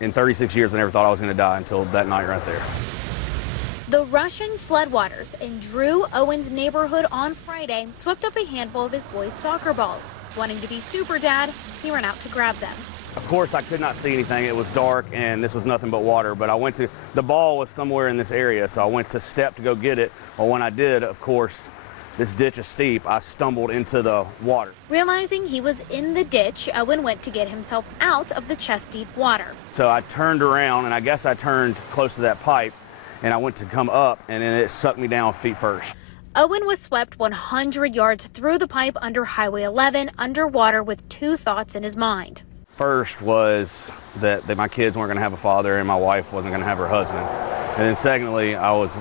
In 36 years, I never thought I was going to die until that night right there. The rushing floodwaters in Drew Owen's neighborhood on Friday swept up a handful of his boys' soccer balls. Wanting to be super dad, he ran out to grab them. Of course, I could not see anything. It was dark, and this was nothing but water. But the ball was somewhere in this area, so I went to step to go get it. Well, when I did, of course, this ditch is steep. I stumbled into the water. Realizing he was in the ditch, Owen went to get himself out of the chest-deep water. So I turned around, and I guess I turned close to that pipe, and I went to come up, and then it sucked me down feet first. Owen was swept 100 yards through the pipe under Highway 11, underwater, with two thoughts in his mind. First was that my kids weren't going to have a father and my wife wasn't going to have her husband. And then secondly,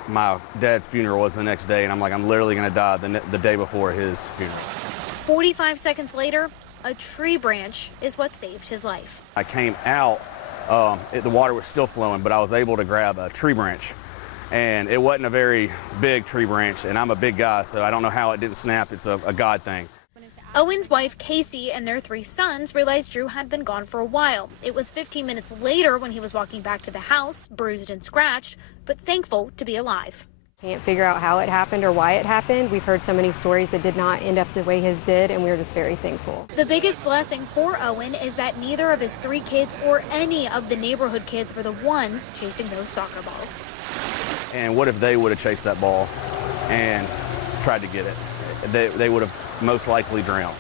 my dad's funeral was the next day, and I'm like, I'm literally going to die the day before his funeral. 45 seconds later, a tree branch is what saved his life. I came out, the water was still flowing, but I was able to grab a tree branch. And it wasn't a very big tree branch, and I'm a big guy, so I don't know how it didn't snap. It's a God thing. Owen's wife, Casey, and their three sons realized Drew had been gone for a while. It was 15 minutes later when he was walking back to the house, bruised and scratched, but thankful to be alive. Can't figure out how it happened or why it happened. We've heard so many stories that did not end up the way his did, and we're just very thankful. The biggest blessing for Owen is that neither of his three kids or any of the neighborhood kids were the ones chasing those soccer balls. And what if they would have chased that ball and tried to get it? They would have most likely drowned.